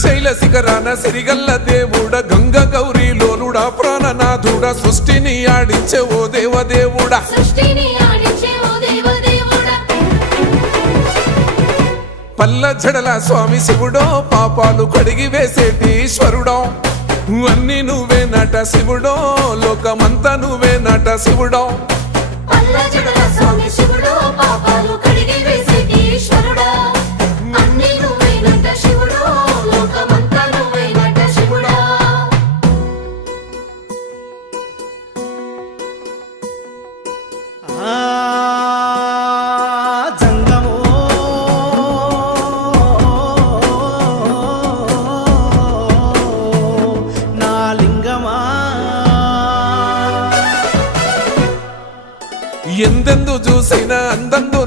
శ్రీశైల శిఖరాన సిరిగల్ల దేవుడ గంగ గౌరీ లోలుడా ప్రాణనాథుడ సృష్టిని ఆడించే ఓ దేవదేవుడా పల్ల జడల స్వామి శివుడో పాపాలు కడిగి వేసేటి ఈశ్వరుడో అన్ని నువ్వే నట శివుడో లోకమంతా నువ్వే నట శివుడో ఎందెందు చూసిన అందందు